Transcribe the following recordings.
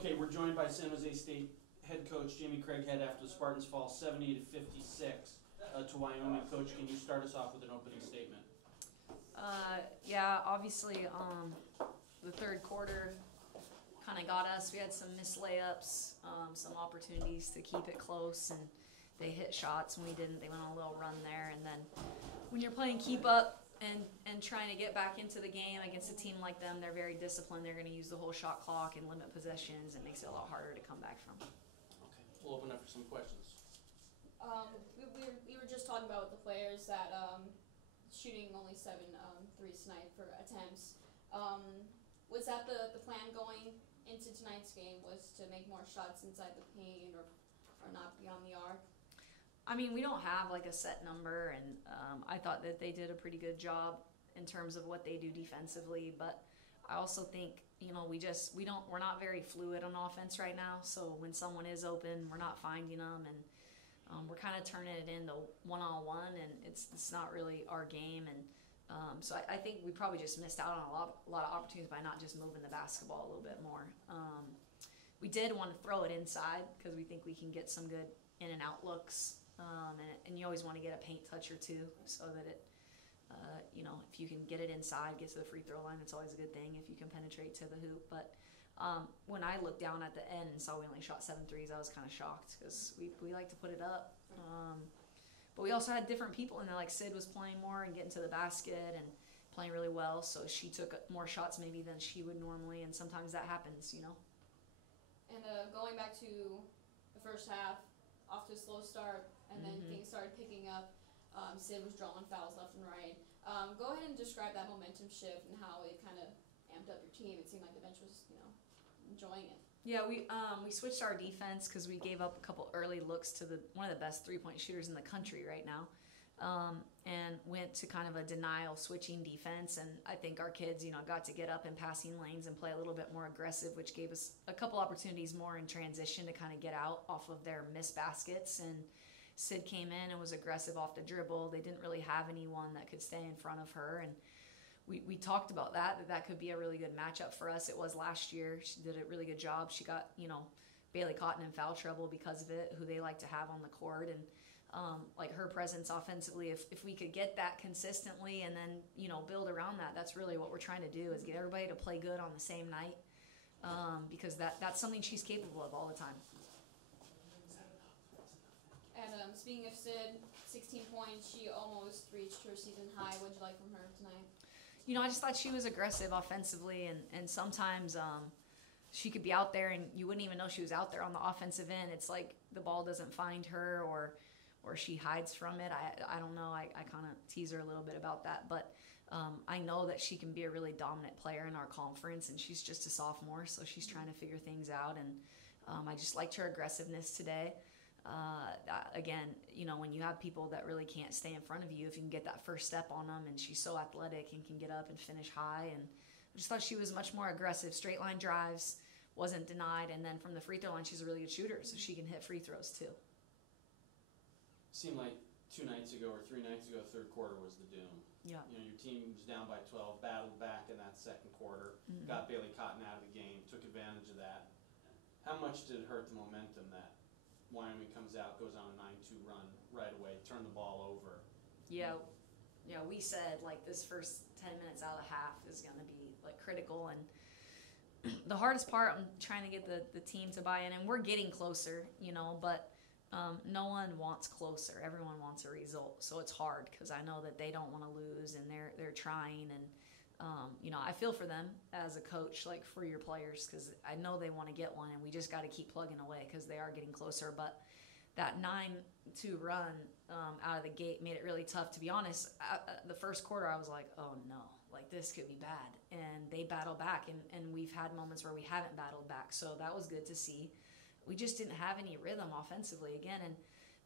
Okay, we're joined by San Jose State head coach Jamie Craighead after the Spartans fall 70-56 to Wyoming. Coach, can you start us off with an opening statement? Yeah, obviously the third quarter kind of got us. We had some missed layups, some opportunities to keep it close, and they hit shots and we didn't. They went on a little run there, and then when you're playing keep up and trying to get back into the game against a team like them, they're very disciplined. They're going to use the whole shot clock and limit possessions. It makes it a lot harder to come back from. Okay, we'll open up for some questions. We were just talking about with the players that shooting only 7 threes tonight for attempts. Was that the plan going into tonight's game, was to make more shots inside the paint or not beyond the arc? I mean, we don't have like a set number, and I thought that they did a pretty good job in terms of what they do defensively. But I also think, you know, we're not very fluid on offense right now. So when someone is open, we're not finding them, and we're kind of turning it into one-on-one, and it's not really our game. And so I think we probably just missed out on a lot of opportunities by not just moving the basketball a little bit more. We did want to throw it inside because we think we can get some good in and out looks. And you always want to get a paint touch or two so that it, you know, if you can get it inside, get to the free throw line, it's always a good thing if you can penetrate to the hoop. But when I looked down at the end and saw we only shot 7 threes, I was kind of shocked because we like to put it up. But we also had different people in there, like Sid was playing more and getting to the basket and playing really well, so she took more shots maybe than she would normally, and sometimes that happens, you know. And going back to the first half, off to a slow start, and then things started picking up. Sid was drawing fouls left and right. Go ahead and describe that momentum shift and how it kind of amped up your team. It seemed like the bench was, you know, enjoying it. Yeah, we switched our defense because we gave up a couple early looks to one of the best three-point shooters in the country right now, and went to kind of a denial switching defense. And I think our kids, you know, got to get up in passing lanes and play a little bit more aggressive, which gave us a couple opportunities more in transition to kind of get out off of their missed baskets. And Sid came in and was aggressive off the dribble. They didn't really have anyone that could stay in front of her, and we talked about that could be a really good matchup for us. It was last year. She did a really good job. She got, you know, Bailey Cotton in foul trouble because of it, who they like to have on the court. And like her presence offensively, if we could get that consistently and then, you know, build around that, that's really what we're trying to do, is get everybody to play good on the same night, because that's something she's capable of all the time. And speaking of Sid, 16 points, she almost reached her season high. What did you like from her tonight? You know, I just thought she was aggressive offensively, and sometimes she could be out there and you wouldn't even know she was out there on the offensive end. It's like the ball doesn't find her, or she hides from it. I don't know. I kind of tease her a little bit about that, but I know that she can be a really dominant player in our conference, and she's just a sophomore, so she's trying to figure things out. And I just liked her aggressiveness today. Again, you know, when you have people that really can't stay in front of you, if you can get that first step on them, and she's so athletic and can get up and finish high, and I just thought she was much more aggressive. Straight line drives, wasn't denied, and then from the free throw line, she's a really good shooter, so she can hit free throws too. Seemed like 2 nights ago or 3 nights ago, third quarter was the doom. Yeah. You know, your team was down by 12, battled back in that second quarter, got Bailey Cotton out of the game, took advantage of that. How much did it hurt the momentum that Wyoming comes out, goes on a 9-2 run right away, turn the ball over? Yeah, we said like this first 10 minutes out of half is going to be like critical, and the hardest part, I'm trying to get the team to buy in, and we're getting closer, you know, but no one wants closer. Everyone wants a result, so it's hard because I know that they don't want to lose, and they're trying, and you know, I feel for them as a coach, like for your players, because I know they want to get one, and we just got to keep plugging away because they are getting closer. But that 9-2 run out of the gate made it really tough. To be honest, the first quarter I was like, oh no, like this could be bad. And they battled back, and we've had moments where we haven't battled back, so that was good to see. We just didn't have any rhythm offensively again, and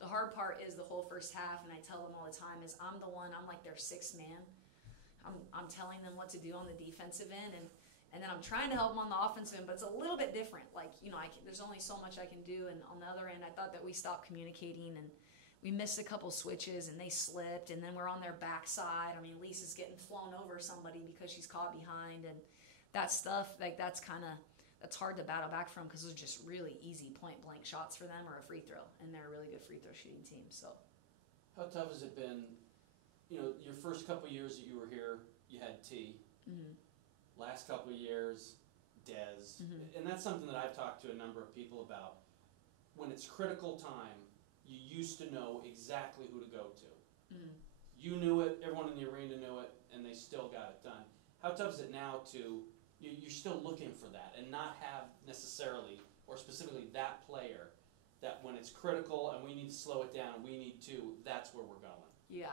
the hard part is the whole first half, and I tell them all the time, is I'm like their sixth man. I'm telling them what to do on the defensive end, and then I'm trying to help them on the offensive end, but it's a little bit different. Like, you know, there's only so much I can do, and on the other end, I thought that we stopped communicating, and we missed a couple switches, and they slipped, and then we're on their backside. I mean, Lisa's getting flown over somebody because she's caught behind, and that stuff, like that's that's hard to battle back from because it was just really easy point blank shots for them or a free throw, and they're a really good free throw shooting team. So, how tough has it been? You know, your first couple years that you were here, you had T. Last couple of years, Dez, and that's something that I've talked to a number of people about. When it's critical time, you used to know exactly who to go to. You knew it, everyone in the arena knew it, and they still got it done. How tough is it now to, you're still looking for that and not have necessarily, or specifically that player, that when it's critical and we need to slow it down, we need to, that's where we're going. Yeah,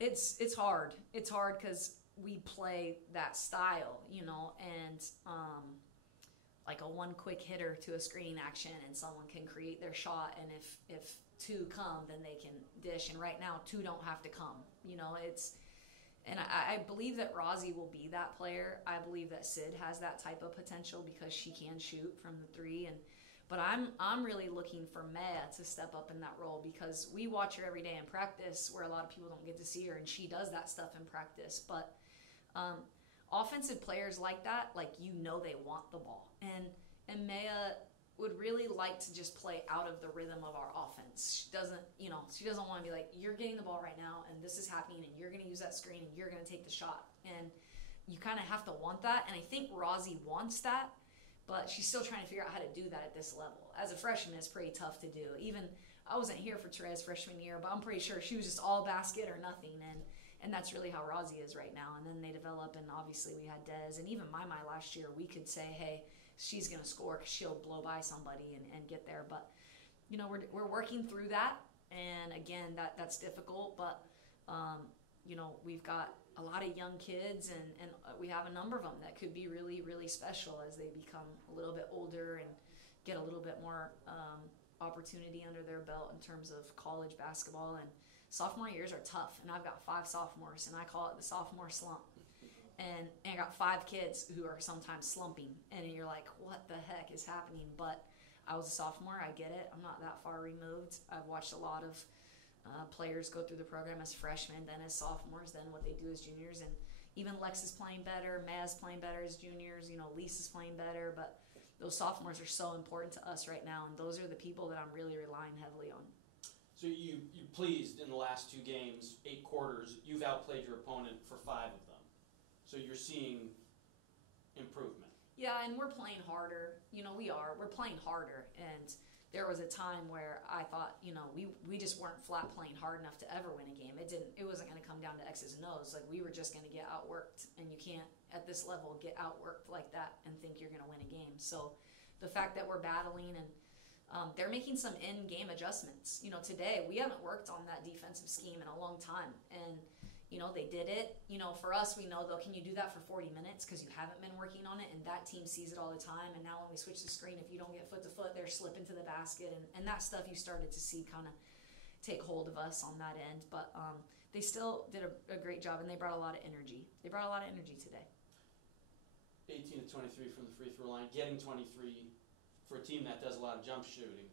it's hard. It's hard because we play that style, you know, and like a one quick hitter to a screen action and someone can create their shot, and if two come, then they can dish, and right now two don't have to come, you know. And I believe that Rozzy will be that player. I believe that Sid has that type of potential because she can shoot from the three, but I'm really looking for Maya to step up in that role because we watch her every day in practice where a lot of people don't get to see her, and she does that stuff in practice. But offensive players like that, like, you know, they want the ball, and Maya would really like to just play out of the rhythm of our offense. She doesn't want to be like, you're getting the ball right now and this is happening and you're going to use that screen and you're going to take the shot. And you kind of have to want that. And I think Rozzy wants that, but she's still trying to figure out how to do that at this level. As a freshman, it's pretty tough to do. Even, I wasn't here for Therese freshman year, but I'm pretty sure she was just all basket or nothing. And that's really how Rozzy is right now. And then they develop, and obviously we had Dez. And even my last year, we could say, hey, she's going to score because she'll blow by somebody and get there. But, you know, we're working through that. And, again, that's difficult. But, you know, we've got a lot of young kids, and we have a number of them that could be really, really special as they become a little bit older and get a little bit more opportunity under their belt in terms of college basketball. And sophomore years are tough. And I've got 5 sophomores, and I call it the sophomore slump. And I got 5 kids who are sometimes slumping, and you're like, what the heck is happening? But I was a sophomore. I get it. I'm not that far removed. I've watched a lot of players go through the program as freshmen, then as sophomores, then what they do as juniors. And even Lex is playing better. Maya's playing better as juniors. You know, Lisa's playing better. But those sophomores are so important to us right now, and those are the people that I'm really relying heavily on. So you pleased in the last 2 games, 8 quarters, you've outplayed your opponent for 5 of them. So you're seeing improvement. Yeah, and we're playing harder. You know, we're playing harder. And there was a time where I thought, you know, we just weren't flat playing hard enough to ever win a game. It wasn't going to come down to X's and O's. Like, we were just going to get outworked, and you can't at this level get outworked like that and think you're going to win a game. So the fact that we're battling, and they're making some in-game adjustments. You know, today we haven't worked on that defensive scheme in a long time, and you know, they did it. You know, for us, we know, though, can you do that for 40 minutes because you haven't been working on it, and that team sees it all the time. And now when we switch the screen, if you don't get foot to foot, they're slipping to the basket, and that stuff you started to see kind of take hold of us on that end. But they still did a great job, and they brought a lot of energy. They brought a lot of energy today. 18 to 23 from the free throw line, getting 23 for a team that does a lot of jump shooting.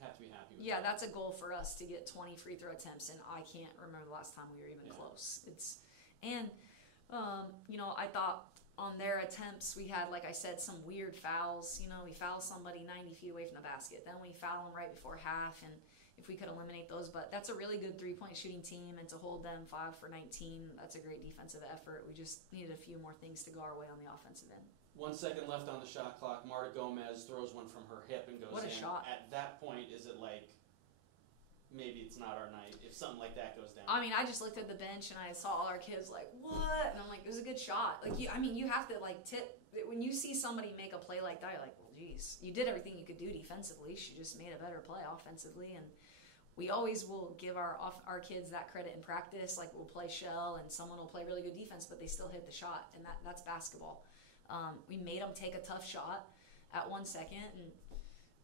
Have to be happy with that. That's a goal for us to get 20 free throw attempts, and I can't remember the last time we were even close. You know, I thought on their attempts we had, like I said, some weird fouls. You know, we foul somebody 90 feet away from the basket, then we foul them right before half, and if we could eliminate those. But that's a really good three-point shooting team, and to hold them 5 for 19, that's a great defensive effort. We just needed a few more things to go our way on the offensive end. 1 second left on the shot clock. Marta Gomez throws one from her hip and goes in. What a shot. At that point, is it like, maybe it's not our night if something like that goes down? I mean, I just looked at the bench and I saw all our kids like, what? And I'm like, it was a good shot. Like, you have to, like, tip. When you see somebody make a play like that, you're like, well, geez, you did everything you could do defensively. She just made a better play offensively. And we always will give our kids that credit in practice. Like, we'll play shell and someone will play really good defense, but they still hit the shot. And that's basketball. We made them take a tough shot at 1 second, and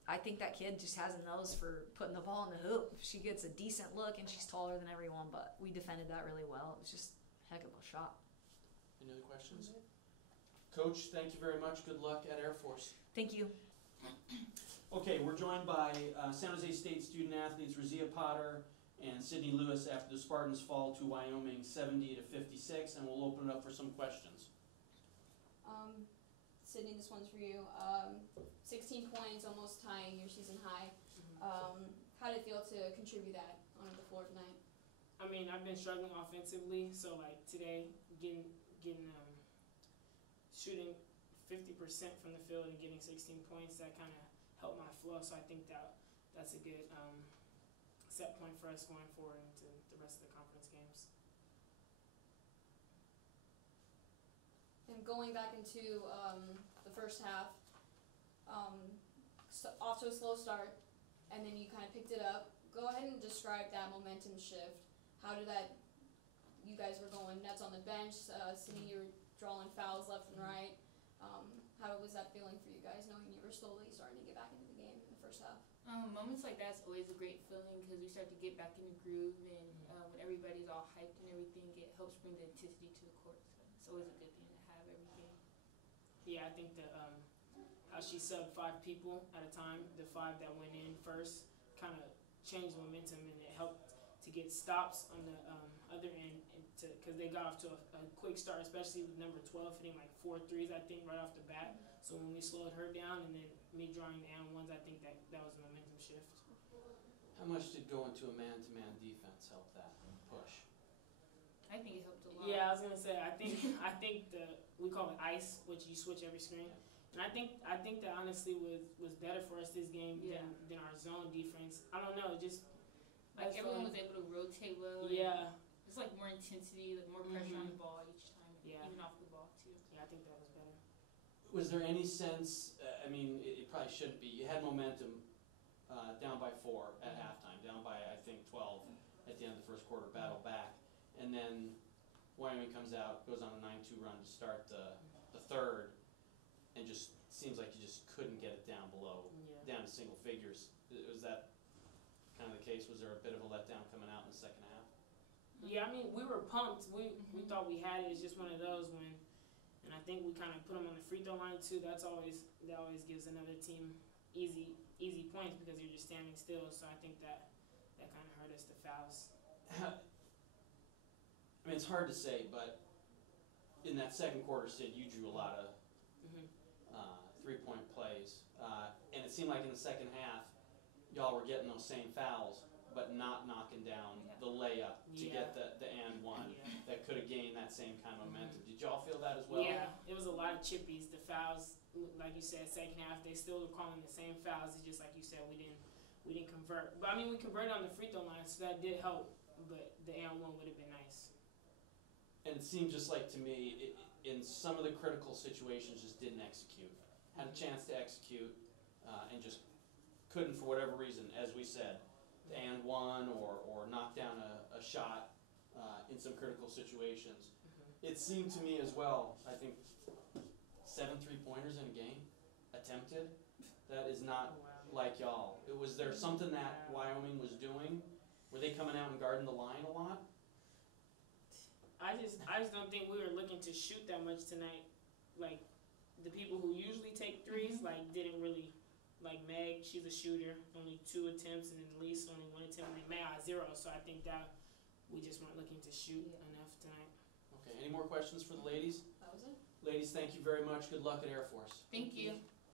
I think that kid just has a nose for putting the ball in the hoop. She gets a decent look, and she's taller than everyone, but we defended that really well. It was just a heck of a shot. Any other questions? Coach, thank you very much. Good luck at Air Force. Thank you. Okay, we're joined by San Jose State student athletes Razia Potter and Sydney Lewis after the Spartans fall to Wyoming 70 to 56, and we'll open it up for some questions. Sydney, this one's for you. 16 points, almost tying your season high. How did it feel to contribute that onto the floor tonight? I mean, I've been struggling offensively, so like today, getting shooting 50% from the field and getting 16 points, that kind of helped my flow. So I think that's a good set point for us going forward into the rest of the conference games. And going back into the first half, off to a slow start, and then you kind of picked it up. Go ahead and describe that momentum shift. How did that? You guys were going nuts on the bench. Sydney, you were drawing fouls left and right. How was that feeling for you guys, knowing you were slowly starting to get back into the game in the first half? Moments like that's always a great feeling because we start to get back in the groove, and when everybody's all hyped and everything, it helps bring the intensity to the court. So it's always a good thing to have every game. Yeah, I think how she subbed 5 people at a time, the 5 that went in first, kind of changed the momentum, and it helped to get stops on the other end, because they got off to a quick start, especially with number 12 hitting like 4 threes, I think, right off the bat. So when we slowed her down, and then me drawing the and ones, I think that was a momentum shift. How much did going to a man-to-man defense help that push? I think it helped a lot. Yeah, I was gonna say, I think we call it ice, which you switch every screen. And I think that honestly was better for us this game than our zone defense. I don't know, just like everyone was able to rotate well. Yeah. It's like more intensity, like more pressure on the ball each time, even off the ball too. Yeah, I think that was better. Was there any sense, I mean, it probably shouldn't be, you had momentum down by 4 at halftime, down by, I think, 12 at the end of the first quarter, battle back, and then Wyoming comes out, goes on a 9-2 run to start the third, and just seems like you just couldn't get it down down to single figures. Was that kind of the case? Was there a bit of a letdown coming out in the second half? Yeah, I mean, we were pumped. We thought we had it. It's just one of those and I think we kind of put them on the free throw line too. That always gives another team easy points because you're just standing still. So I think that kind of hurt us, the fouls. I mean, it's hard to say, but in that second quarter, Sid, you drew a lot of 3-point plays, and it seemed like in the second half, y'all were getting those same fouls, but not knocking down the layup to get the and one that could have gained that same kind of momentum. Did y'all feel that as well? Yeah, it was a lot of chippies. The fouls, like you said, second half, they still were calling the same fouls. It's just like you said, we didn't convert. But I mean, we converted on the free throw line, so that did help. But the and one would have been nice. And it seemed just like to me, in some of the critical situations, just didn't execute. Had a chance to execute, and just couldn't for whatever reason, as we said, and one or knock down a shot in some critical situations. It seemed to me as well, I think 7 3-pointers in a game attempted. That is not like y'all. Was there something that Wyoming was doing? Were they coming out and guarding the line a lot? I just don't think we were looking to shoot that much tonight. Like the people who usually take threes, like didn't really. Like Meg, she's a shooter, only 2 attempts, and then Lisa only 1 attempt, and then May 0. So I think that we just weren't looking to shoot enough tonight. Okay, any more questions for the ladies? That was it. Ladies, thank you very much. Good luck at Air Force. Thank you.